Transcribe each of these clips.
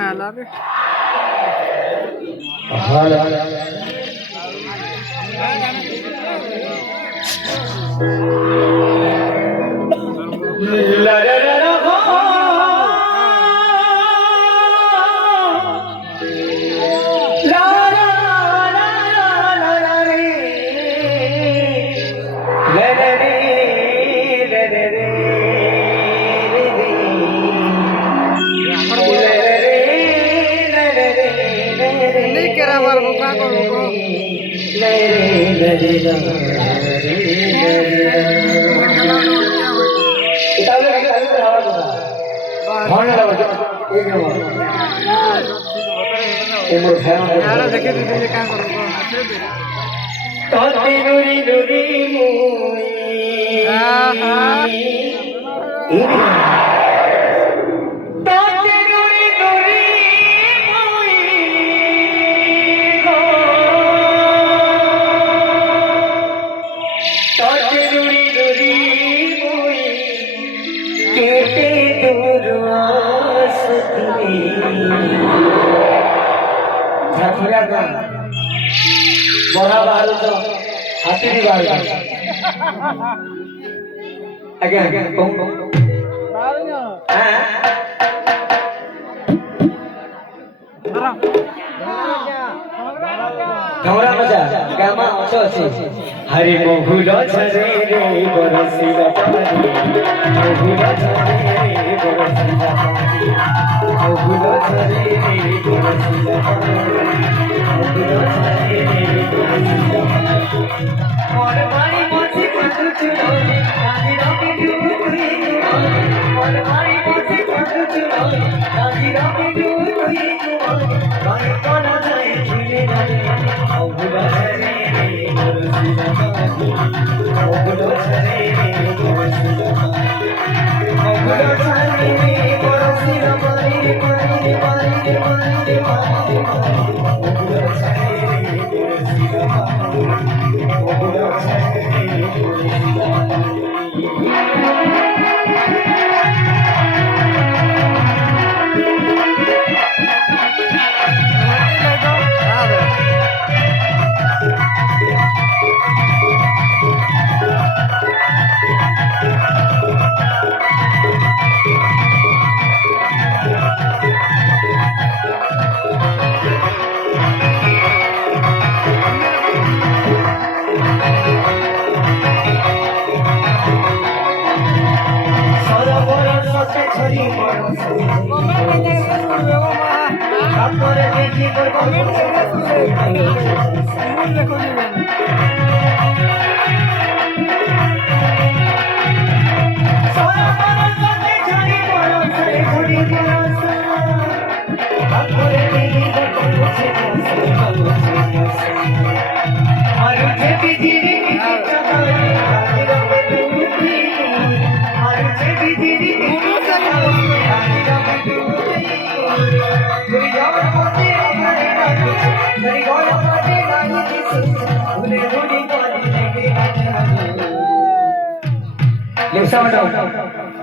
alabe. देखे दीजिए क्या करूँगा बड़ा बाल तो हाथी भी बाल आगे कौन गौरा मजा गामा अच्छो अच्छी हरि मोहुलो छरे रे बरसी बापारी मोहुलो छरे रे बरसी बापारी मोहुलो छरे रे बरसी बापारी मोहुलो छरे रे बरसी बापारी मोर मारी मोसी कुछ चुनो राजी रामी डूबी मोर मारी मोसी कुछ चुनो राजी रामी डूबी माय कोना जाए झूले जाए मोहुलो छरे रे बरसी बापारी मोहुलो छरे रे बरसी बापारी मोहुलो छरे रे बरसी बापारी पारी पारी पारी पारी मोहुलो छरे रे बरसी बापारी मोहुलो छरे रे बरसी बापारी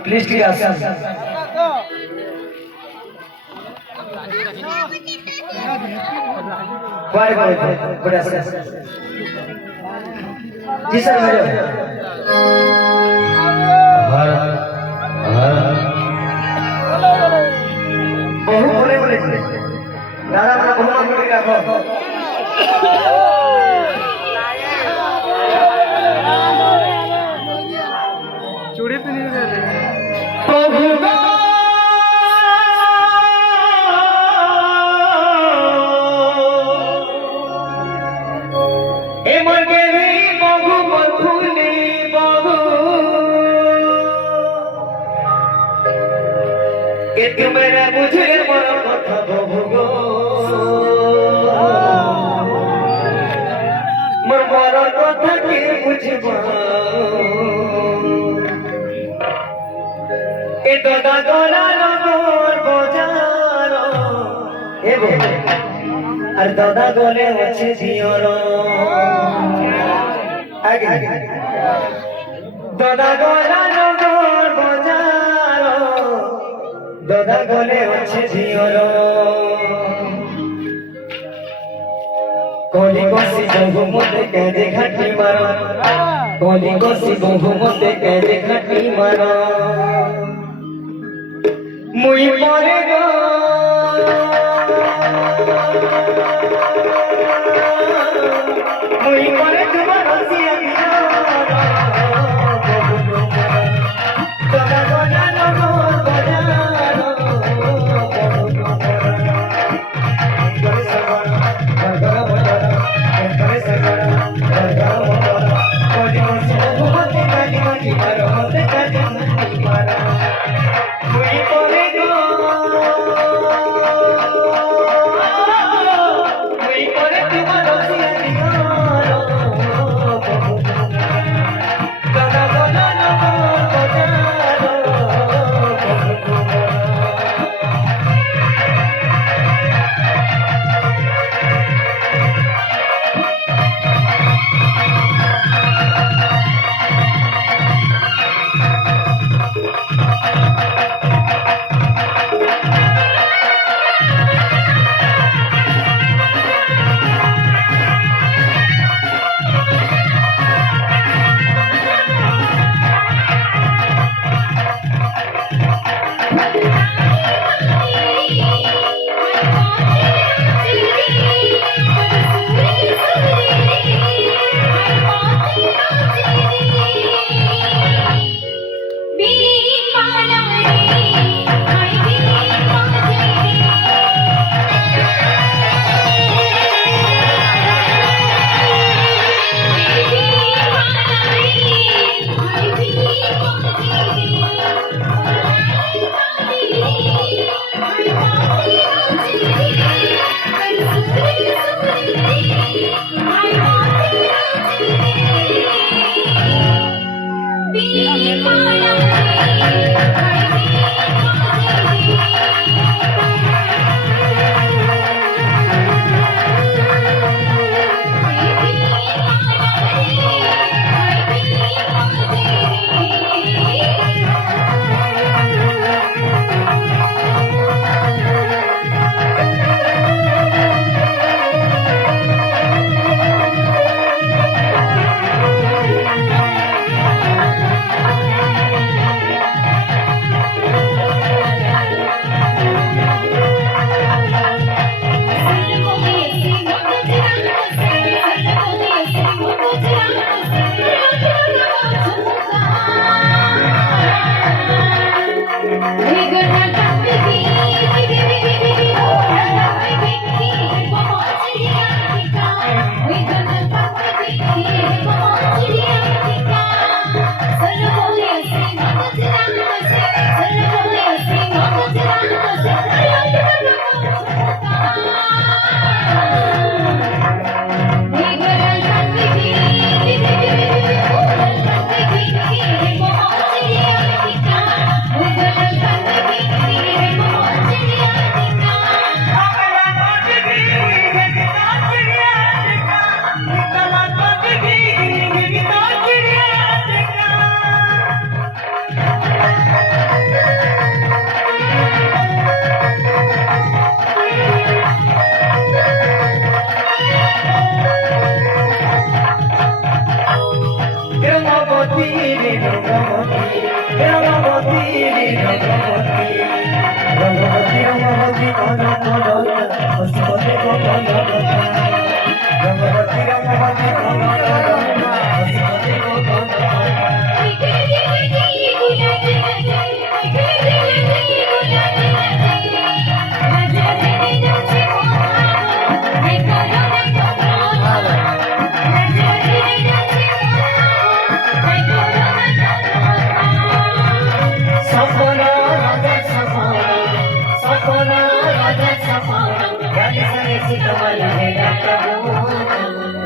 प्लीज जी सर बोले बोले दादा अपना बहुत बोले रखो चूड़ी पहनी हुई मेरा बुझे बड़ा कथा बहुगो मोर बड़ा कथा के बुझबा ए दादा तोरा लगोर बजारो ए बो আর দাদা গলে হচ্ছে জিওর আগে দাদা গলা নগর বাজার দাদা গলে আছে ঝিওর কলি কষি বহু মতে কেঁদে ঘাটি মার কলি কষি বহু মতে কেঁদে ঘাটি মার মুই পরে গো মুই পরে তোমার হসিয়া দিও দাদা গজানো গজানো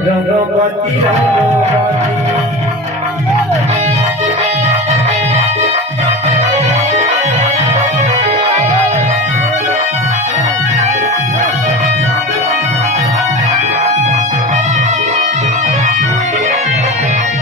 रघुपति रघुपति